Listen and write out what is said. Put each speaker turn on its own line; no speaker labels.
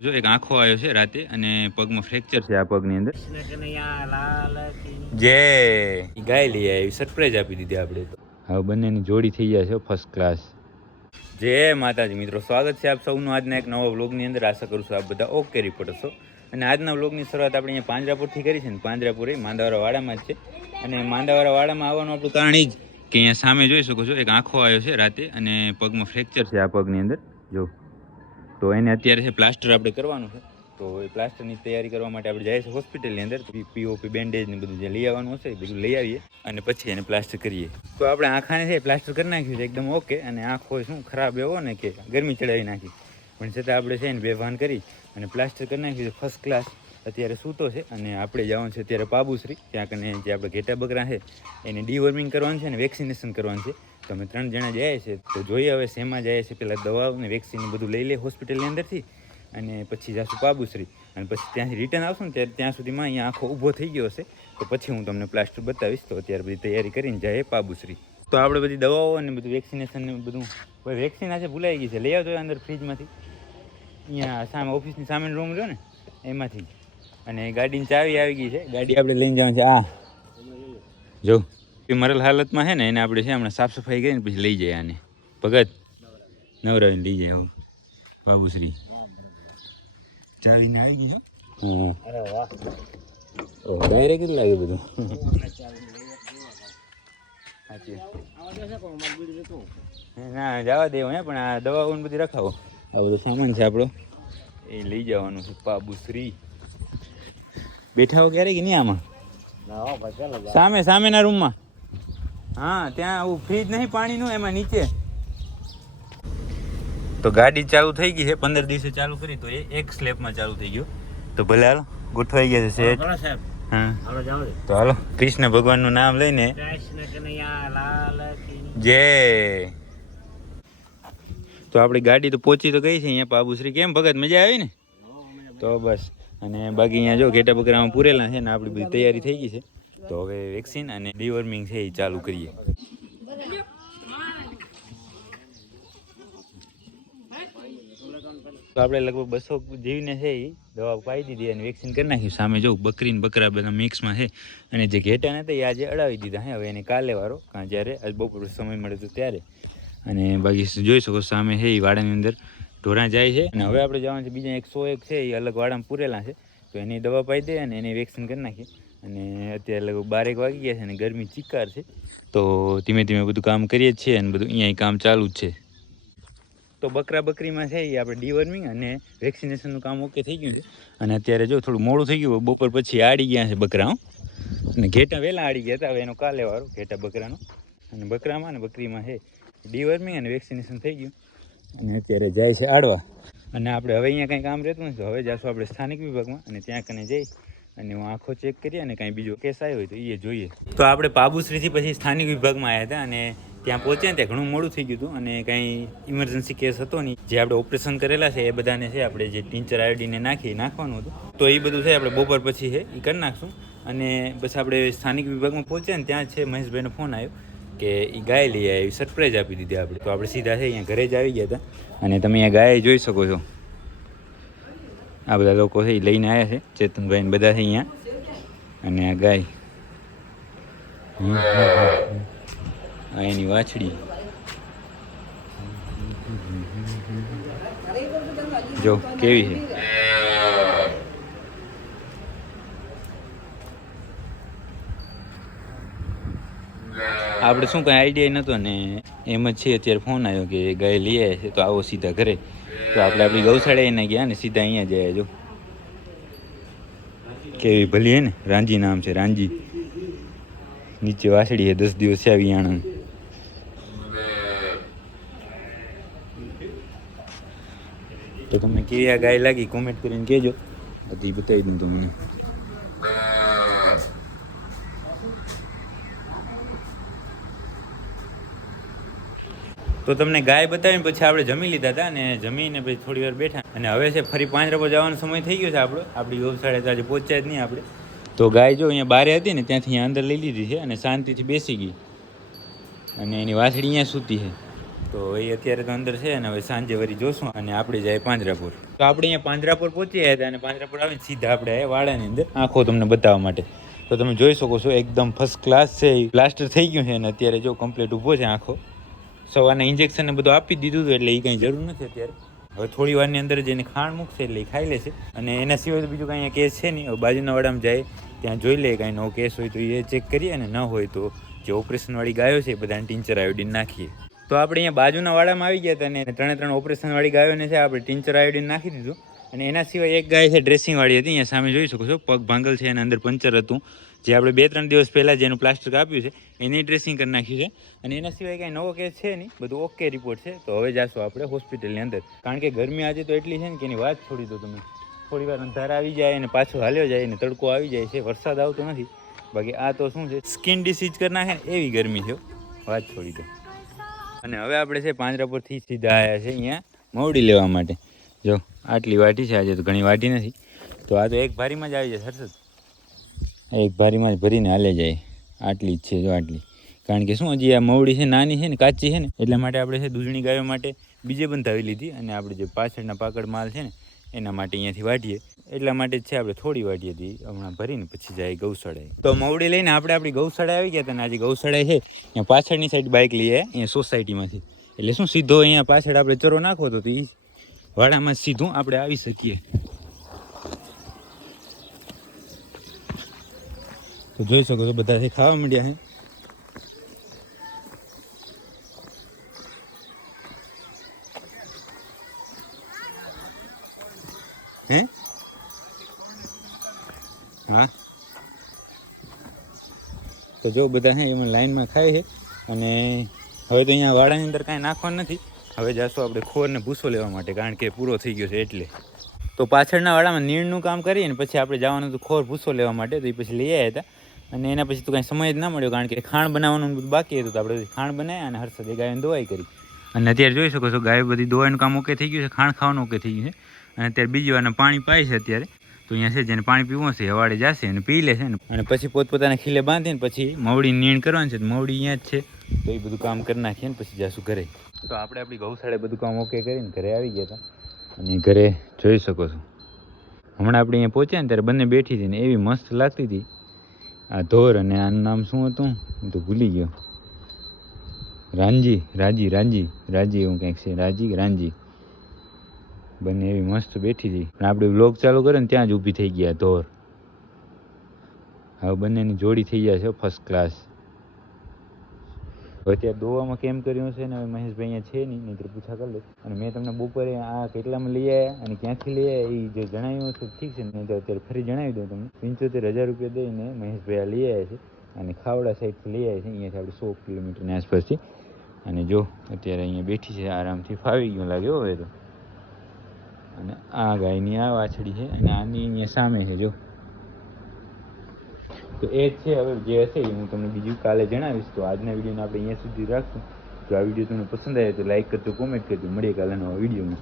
જો એક આંખો આવ્યો છે રાતે અને પગમાં ફ્રેક્ચર
છે આ પગની અંદર. જય
ગાય લઈ આવી સરપ્રાઈઝ આપી દીધી આપણે તો.
હવે બંનેની જોડી થઈ જાય છે ફર્સ્ટ ક્લાસ
જય માતાજી મિત્રો સ્વાગત છે આપ સૌનું આજના એક નવા વ્લોગની અંદર. આશા કરું છું આપ બધા ઓકે રિપોર્ટર છો અને આજના વ્લોગની શરૂઆત આપણે અહીંયા પાંજરાપુરથી કરી છે ને પાંજરાપુર એ માંદાવાળા વાડામાં જ છે. અને માંદાવાળા વાડામાં આવવાનું આપણું કારણ એ જ કે અહીંયા સામે જોઈ શકો છો એક આંખો આવ્યો છે રાતે અને પગમાં ફ્રેક્ચર
છે આ પગની અંદર. જો. તો એને
અત્યારે છે પ્લાસ્ટર આપણે કરવાનું છે. તો એ પ્લાસ્ટરની તૈયારી કરવા માટે આપણે જઈએ છીએ હોસ્પિટલની અંદર પીઓપી, બેન્ડેજ ને બધું જે લઈ આવવાનું હશે એ બધું લઈ આવીએ અને પછી એને પ્લાસ્ટર કરીએ. તો આપણે આંખાને છે પ્લાસ્ટર કરી નાખ્યું છે એકદમ ઓકે અને આંખો શું ખરાબ એવો ને કે ગરમી ચડાવી નાખી. પણ છતાં આપણે છે ને બેભાન કરી અને પ્લાસ્ટર કરી નાખ્યું છે ફર્સ્ટ ક્લાસ અત્યારે સૂતો છે અને આપણે જવાનું છે અત્યારે પાબુશ્રી ત્યાં કને જે આપણે ઘેટા બકરા છે, એને ડીવર્મિંગ કરવાનું છે અને વેક્સિનેશન કરવાનું છે. તો અમે ત્રણ જણા જાય છે તો જોઈએ હવે શેમાં જાય છે પહેલાં દવાઓ ને વેક્સિન બધું લઈ લે હોસ્પિટલની અંદરથી અને પછી જાશું પાબુશ્રી અને પછી ત્યાંથી રિટર્ન આવશું ને ત્યારે ત્યાં સુધીમાં અહીંયા આખો ઊભો થઈ ગયો હશે. તો પછી હું તમને પ્લાસ્ટર બતાવીશ. તો અત્યારે બધી તૈયારી કરીને જાય પાબુશ્રી તો આપણે બધી દવાઓ અને બધું વેક્સિનેશન ને બધું વેક્સિન આજે ભૂલાઈ ગઈ છે. લઈ આવજો અંદર ફ્રીજમાંથી અહીંયા સામે ઓફિસની સામેનો રૂમ રહ્યો ને, એમાંથી. અને ગાડીની ચાવી આવી ગઈ છે. ગાડી
આપણે લઈને જવાનું છે. આ.
જો. એ મરેલ હાલતમાં છે ને એને આપણે છે હમણાં સાફ સફાઈ કરીને પછી લઈ જાય આને. ભગત. નવરાવીને લઈ જાય બાબુશ્રી. ચાવીને આવી ગઈ હા?
વાહ. ડાયરેક્ટ જ લાગે બધું.
ના જવા દેવું હે પણ આ દવાઓ બધી રખાવો. આ બધો સામાન છે આપણો. એ લઈ જવાનું છે બાબુશ્રી. બેઠા હો ક્યારે કે નહીં આમાં? સામે સામેના રૂમમાં. હા ત્યાં આવું ફ્રીજ નહીં પાણીનું એમાં નીચે. તો ગાડી ચાલુ થઈ ગઈ છે પંદર દિવસે ચાલુ કરી તો એ એક સ્લેબમાં ચાલુ થઈ ગયું. તો ભલે હાલો ગોઠવાઈ ગયા છે હા. તો હાલો કૃષ્ણ ભગવાનનું નામ લઈને. જય. તો આપણી ગાડી તો પહોંચી તો ગઈ છે અહીંયા બાબુશ્રી કેમ? ભગત મજા આવી ને? તો બસ. અને બાકી અહીંયા જો ઘેટા બકરામાં પૂરેલા છે ને આપણી બધી તૈયારી થઈ ગઈ છે. તો હવે વેક્સિન અને ડિવર્મિંગ છે એ ચાલુ કરીએ. તો આપણે લગભગ બસો જીવને છે એ દવા પાઈ દીધી અને વેક્સિન કરી નાખ્યું. સામે જો બકરી ને બકરા બધા મિક્સમાં છે અને જે ઘેટા હતા એ આજે અડાવી દીધા હે. હવે એને કાલે વારો, કાં જ્યારે? આજ બપોર સમય મળે તો ત્યારે. અને બાકી જોઈ શકો સામે છે એ વાડાની અંદર ઢોરા જાય છે. અને હવે આપણે જવાનું છે બીજા એક સો એક છે એ અલગ વાડામાં પૂરેલા છે. તો એની દવા પાઈ દે અને એની વેક્સિન કરી નાખીએ. અને અત્યારે લગભગ બારેક વાગી ગયા છે અને ગરમી ચિક્કાર છે. તો ધીમે ધીમે બધું કામ કરીએ છીએ અને બધું અહીંયા કામ ચાલુ જ છે. તો બકરા બકરીમાં છે એ આપણે ડીવર્મિંગ અને વેક્સિનેશનનું કામ ઓકે થઈ ગયું છે. અને અત્યારે જો થોડું મોડું થઈ ગયું બપોર પછી આડી ગયા છે બકરાઓ. અને ઘેટા વહેલા આડી ગયા હતા, હવે એનો કાલે વાળો ઘેટા બકરાનો. અને બકરામાં અને બકરીમાં છે ડીવર્મિંગ અને વેક્સિનેશન થઈ ગયું. અને અત્યારે જાય છે આડવા. અને આપણે હવે અહીંયા કંઈ કામ રહેતું નથી હવે જાશું આપણે સ્થાનિક વિભાગમાં અને ત્યાં કને જઈ અને હું આંખો ચેક કરીએ અને કાંઈ બીજો કેસ આવ્યો હોય તો એ જોઈએ. તો આપણે પાબુશ્રીથી પછી સ્થાનિક વિભાગમાં આવ્યા હતા અને ત્યાં પહોંચ્યા ત્યાં ઘણું મોડું થઈ ગયું હતું અને કાંઈ ઇમરજન્સી કેસ હતો નહીં. જે આપણે ઓપરેશન કરેલા છે એ બધાને છે આપણે જે ટીંચર આયોડીને નાખી, નાખવાનું હતું. તો એ બધું છે આપણે બપોર પછી છે એ કરી નાખશું. અને બસ આપણે સ્થાનિક વિભાગમાં પહોંચ્યા ને ત્યાં છે મહેશભાઈનો ફોન આવ્યો કે એ ગાય લઈ આવી સરપ્રાઈઝ આપી દીધી આપણે. તો આપણે સીધા છે, અહીંયા ઘરે જ આવી ગયા હતા. અને તમે અહીંયા ગાય જોઈ શકો છો. આ બધા લોકો છે એ લઈને આવ્યા છે, ચેતનભાઈ બધા છે અહીંયા. અને આ ગાય. આ એની વાછડી. જો, કેવી છે? આપણે શું કાંઈ આઈડિયા નહોતો ને એમ જ છે, અત્યારે ફોન આવ્યો કે ગાય લઈ આવ્યા છે, તો આવો સીધા ઘરે. તો આપણે આપણી ગૌશાળા એને ગયા ને સીધા અહીંયા જાય જો. કેવી ભલી હે ને? રાંજી નામ છે, રાંજી. નીચે વાસડી છે દસ દિવસ છે આવી આણંદ તો તમને કેવી આ ગાય લાગી? કોમેન્ટ કરીને કહેજો. હજી બતાવી દઉં તમને. તો તમને ગાય બતાવીને પછી આપણે જમી લીધા હતા અને જમીને પછી થોડી વાર બેઠા. અને હવે છે ફરી પાંચ રપો જવાનો સમય થઈ ગયો છે આપણો. આપણી ગૌશાળા તો આજે પહોંચ્યા જ નહીં આપણે. તો ગાય જો અહીંયા બારે હતી ને ત્યાંથી અંદર લઈ લીધી છે અને શાંતિથી બેસી ગઈ. અને એની વાછડી અહીંયા સૂતી છે. તો એ અત્યારે તો અંદર છે અને હવે સાંજે વળી જોશું અને આપણે જાય પાંજરાપુર. તો આપણે અહીંયા પાંજરાપુર પહોંચી ગયા હતા અને પાંજરાપુર આવીને સીધા આપણે વાડાની અંદર. આંખો તમને બતાવવા માટે. તો તમે જોઈ શકો છો, એકદમ ફર્સ્ટ ક્લાસ છે પ્લાસ્ટર થઈ ગયું છે અને અત્યારે જો કમ્પ્લીટ ઊભો છે આંખો. સવારના ઇન્જેક્શન ને બધું આપી દીધું હતું એટલે એ કંઈ જરૂર નથી અત્યારે. હવે થોડી વારની અંદર જ એને ખાણ મૂકશે એટલે એ ખાઈ લેશે. અને એના સિવાય તો બીજું કાંઈ કેસ છે નહીં. હવે બાજુના વાડામાં જાય, ત્યાં જોઈ લે કાંઈ નવો કેસ હોય તો એ ચેક કરીએ અને ન હોય તો જે ઓપરેશનવાળી ગાયો છે એ બધાને ટીંચર આયોડીન નાખીએ. તો આપણે અહીંયા બાજુના વાડામાં આવી ગયા હતા અને ત્રણે ત્રણ ઓપરેશનવાળી ગાયોને છે, આપણે ટીંચર આયોડીન નાખી દીધું. અને એના સિવાય એક ગાય છે ડ્રેસિંગવાળી હતી, અહીંયા સામે જોઈ શકો છો, પગ ભાંગલ છે, એના અંદર પંચર હતું. જે આપણે બે ત્રણ દિવસ પહેલાં જેનું પ્લાસ્ટર કાપ્યું છે, એની ડ્રેસિંગ કરી નાખ્યું છે. અને એના સિવાય કાંઈ નવો કેસ છે નહીં, બધું ઓકે રિપોર્ટ છે. તો હવે જાશું આપણે હોસ્પિટલની અંદર. કારણ કે ગરમી આજે તો એટલી છે ને કે એની વાત છોડી દો તમે. થોડી વાર અંધારા આવી જાય અને પાછો હાલ્યો જાય અને તડકો આવી જાય છે, વરસાદ આવતો નથી. બાકી આ તો શું છે સ્કિન ડિસીઝ કરી નાખે એવી ગરમી છે વાત છોડી દો. અને હવે આપણે છે, પાંજરાપુરથી સીધા આવ્યા છે અહીંયા, મવડી લેવા માટે. જો, આટલી વાટી છે, આજે તો ઘણી વાટી નથી. તો આ તો એક ભારીમાં જ આવી જાય, સરસ. એક ભારીમાં જ ભરીને હાલે જાય. આટલી જ છે, જો આટલી. કારણ કે શું, હજી આ મવડી છે, નાની છે ને, કાચી છે ને, એટલા માટે આપણે છે, દૂધણી ગાયો માટે બીજે બંધાવી લીધી. અને આપણે જે પાછળના પાકડ માલ છે ને, એના માટે અહીંયાથી વાટીએ. એટલા માટે જ છે, આપણે થોડી વાટી હતી હમણાં ભરીને પછી જાય ગૌશાળાએ. તો મવડી લઈને આપણે આપણી ગૌશાળા આવી ગયા હતા અને આજે ગૌશાળા છે, અહીંયા પાછળની સાઈડ બાઇક લઈએ, અહીંયા સોસાયટીમાંથી એટલે શું, સીધો અહીંયા પાછળ આપણે ચરો નાખવો તો એ વાડામાં સીધું આપણે આવી શકીએ. તો જોઈ શકો છો બધા ખાવા માંડ્યા છે હે? હા. તો જો બધા છે એમાં લાઈનમાં ખાય છે. અને હવે તો અહીંયા વાડાની અંદર કાંઈ નાખવાનું નથી. હવે જાશું આપણે ખોરને ભૂસો લેવા માટે, કારણ કે પૂરો થઈ ગયો છે એટલે. તો પાછળના વાળામાં નીણનું કામ કરીએ ને, પછી આપણે જવાનું હતું ખોર ભૂસો લેવા માટે, તો એ પછી લઈ આવ્યા હતા. અને એના પછી તો કાંઈ સમય જ ના મળ્યો, કારણ કે ખાણ બનાવવાનું બધું બાકી હતું, તો આપણે ખાણ બનાવ્યા અને હર્ષદે ગાયને દોવાઈ કરી. અને અત્યારે જોઈ શકો છો, ગાય બધી દોવાનું કામ ઓકે થઈ ગયું છે, ખાણ ખાવાનું ઓકે થઈ ગયું છે. અને અત્યારે બીજી વારના પાણી પાય છે અત્યારે. તો અહીંયા છે જેને પાણી પીવું હશે હવાડે જશે અને પી લેશે ને. અને પછી પોતપોતાના ખીલે બાંધીને પછી મવડી નીણ કરવાની છે મવડી અહીંયા જ છે. તો એ બધું કામ કરી નાખીએ ને પછી જાશું ઘરે. તો આપણે આપણી ગૌશાળે બધું કામ ઓકે કરીને ઘરે આવી ગયા હતા. અને ઘરે જોઈ શકો છો. હમણાં આપણે અહીંયા પહોંચ્યા ને ત્યારે બંને બેઠી હતી ને એવી મસ્ત લાગતી હતી. આ ધોર અને આનું નામ શું હતું? હું તો ભૂલી ગયો. રાંજી, રાજી રાંજી, રાજી એવું કંઈક છે. રાજી, રાંજી. બંને એવી મસ્ત બેઠી હતી. પણ આપણે વ્લોગ ચાલુ કરે ને ત્યાં જ ઊભી થઈ ગયા ધોર. હવે બંનેની જોડી થઈ ગયા છે ફર્સ્ટ ક્લાસ હવે ત્યાં દોવામાં કેમ કર્યું છે ને મહેશભાઈ અહીંયા છે નહીં નહીં પૂછા કરી લે અને મેં તમને બપોરે આ કેટલામાં લઈ આવ્યા અને ક્યાંથી લઈ આવ્યા એ જે જણાવ્યું છે ઠીક છે, નહીં તો અત્યારે ફરી જણાવી દઉં તમને. પંચોતેર હજાર રૂપિયા દઈને મહેશભાઈ આ લઈ આવ્યા છે અને ખાવડા સાઈડથી લઈ આવ્યા છે, અહીંયાથી આપણે સો કિલોમીટરની આસપાસથી. અને જો, અત્યારે અહીંયા બેઠી છે, આરામથી ફાવી ગયું લાગે હવે તો. અને આ ગાયની આ વાછડી છે અને આની અહીંયા સામે છે, જો. તો એ છે હવે જે હશે એ હું તમને બીજું કાલે જણાવીશ. તો આજના વિડીયોને આપણે અહીંયા સુધી રાખશું. જો આ વીડિયો તમને પસંદ આવે તો લાઇક કરજો, કોમેન્ટ કરજો. મળીએ કાલે નવા વિડીયોમાં.